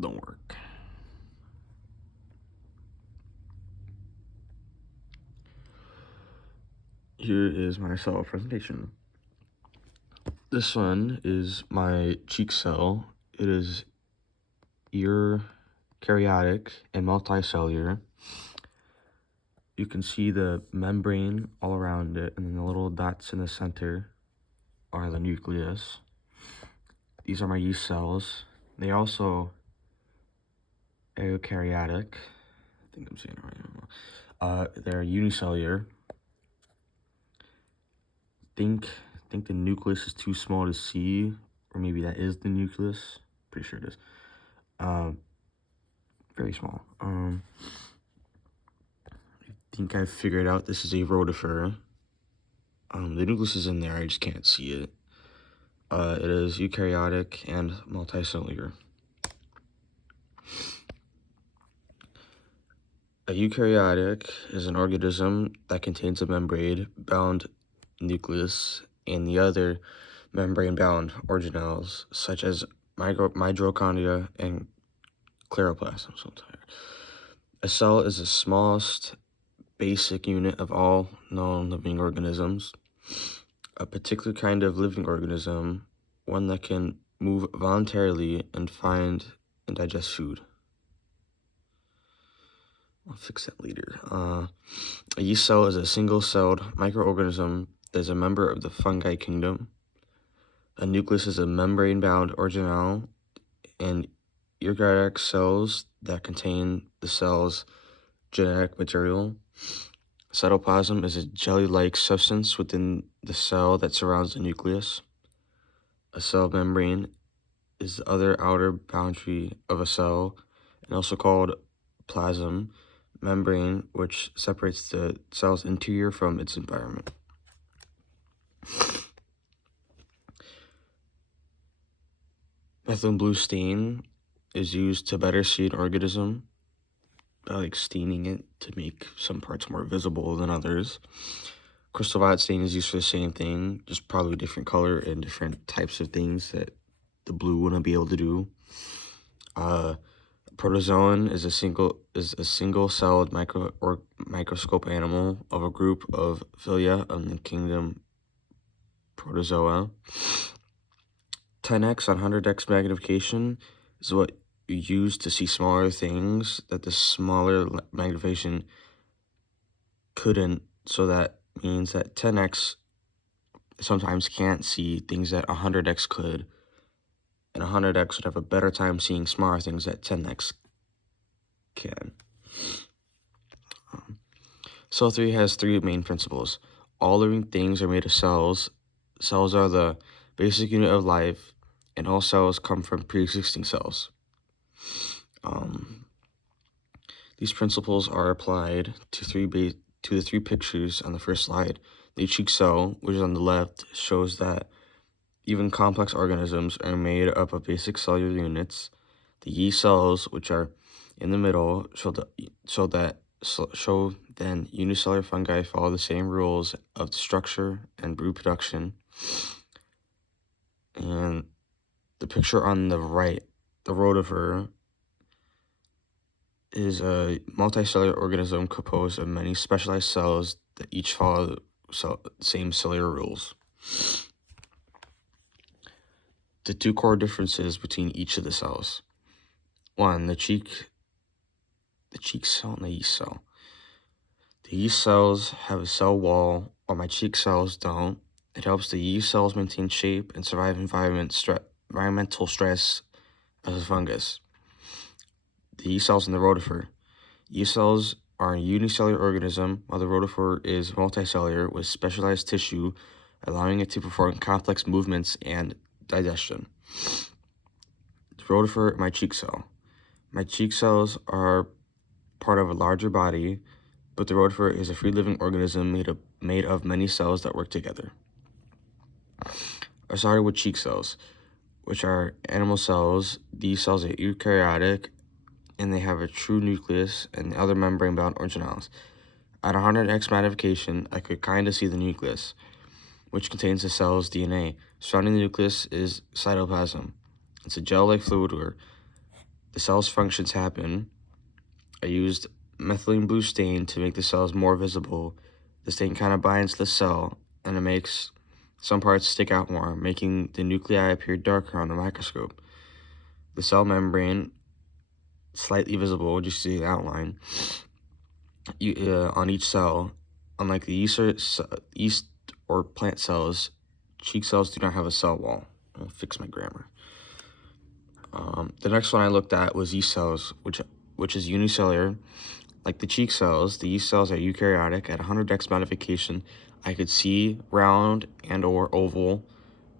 don't work. Here is my cell presentation. This one is my cheek cell. It is eukaryotic and multicellular. You can see the membrane all around it, and then the little dots in the center are the nucleus. These are my yeast cells. They also eukaryotic. I think I'm saying it right. They're unicellular. Think the nucleus is too small to see, or maybe that is the nucleus. Pretty sure it is. Very small. I think I figured out this is a rotifer. The nucleus is in there, I just can't see it. It is eukaryotic and multicellular. A eukaryotic is an organism that contains a membrane-bound nucleus and the other membrane-bound organelles, such as mitochondria and chloroplast. I'm so tired. A cell is the smallest basic unit of all known living organisms. A particular kind of living organism, one that can move voluntarily and find and digest food. I'll fix that later. A yeast cell is a single-celled microorganism that is a member of the fungi kingdom. A nucleus is a membrane-bound organelle, and eukaryotic cells that contain the cell's genetic material. Cytoplasm is a jelly-like substance within the cell that surrounds the nucleus. A cell membrane is the other outer boundary of a cell, and also called plasm membrane, which separates the cell's interior from its environment. Methylene blue stain is used to better see an organism by staining it to make some parts more visible than others. Crystal violet stain is used for the same thing, just probably a different color and different types of things that the blue wouldn't be able to do. Protozoan is a single-celled microscope animal of a group of phyla of the kingdom Protozoa. 10x on 100x magnification is what you use to see smaller things that the smaller magnification couldn't, so that means that 10x sometimes can't see things that 100x could, and 100x would have a better time seeing smaller things that 10x can. Cell theory has three main principles. All living things are made of cells. Cells are the basic unit of life, and all cells come from pre-existing cells. These principles are applied to the three pictures on the first slide. The cheek cell, which is on the left, shows that even complex organisms are made up of basic cellular units. The yeast cells, which are in the middle, show then unicellular fungi follow the same rules of structure and brood production. And the picture on the right, the rotifer, is a multicellular organism composed of many specialized cells that each follow the same cellular rules. The two core differences between each of the cells. One, the cheek cell and the yeast cell. The yeast cells have a cell wall, while my cheek cells don't. It helps the yeast cells maintain shape and survive environmental stress as a fungus. The yeast cells in the rotifer. Yeast cells are a unicellular organism, while the rotifer is multicellular with specialized tissue, allowing it to perform complex movements and digestion. The rotifer, my cheek cell. My cheek cells are part of a larger body, but the rotifer is a free-living organism made of many cells that work together. I started with cheek cells, which are animal cells. These cells are eukaryotic, and they have a true nucleus and the other membrane-bound organelles. At 100x magnification, I could kind of see the nucleus, which contains the cell's DNA. Surrounding the nucleus is cytoplasm. It's a gel-like fluid where the cell's functions happen. I used methylene blue stain to make the cells more visible. The stain kind of binds the cell, and it makes some parts stick out more, making the nuclei appear darker on the microscope. The cell membrane, slightly visible, just see the outline, on each cell. Unlike the yeast or plant cells, cheek cells do not have a cell wall. I'll fix my grammar. The next one I looked at was yeast cells, which is unicellular. Like the cheek cells, the yeast cells are eukaryotic. At 100x magnification, I could see round and or oval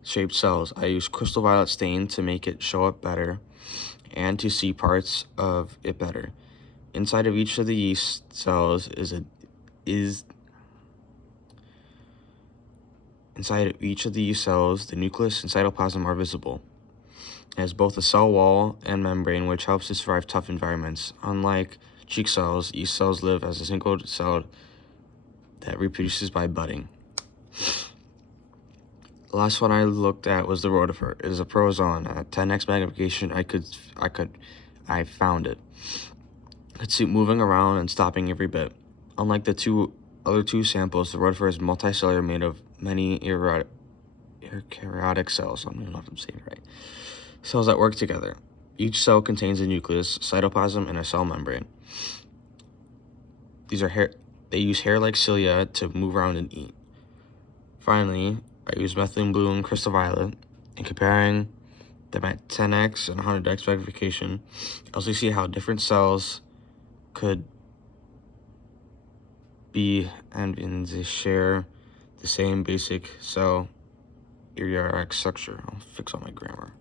shaped cells. I used crystal violet stain to make it show up better and to see parts of it better. Inside of each of the yeast cells inside of each of the yeast cells, the nucleus and cytoplasm are visible. It has both a cell wall and membrane, which helps to survive tough environments. Unlike cheek cells, yeast cells live as a single cell that reproduces by budding. The last one I looked at was the rotifer. It is a protozoan. At 10x magnification, I found it. It's moving around and stopping every bit. Unlike the other two samples, the rotifer is multicellular, made of many eukaryotic cells. I don't know if I'm saying it right. Cells that work together. Each cell contains a nucleus, cytoplasm, and a cell membrane. They use hair-like cilia to move around and eat. Finally, I use methylene blue and crystal violet, and comparing them at 10x and 100x magnification, I also see how different cells could be and they share the same basic cell eukaryotic structure. I'll fix all my grammar.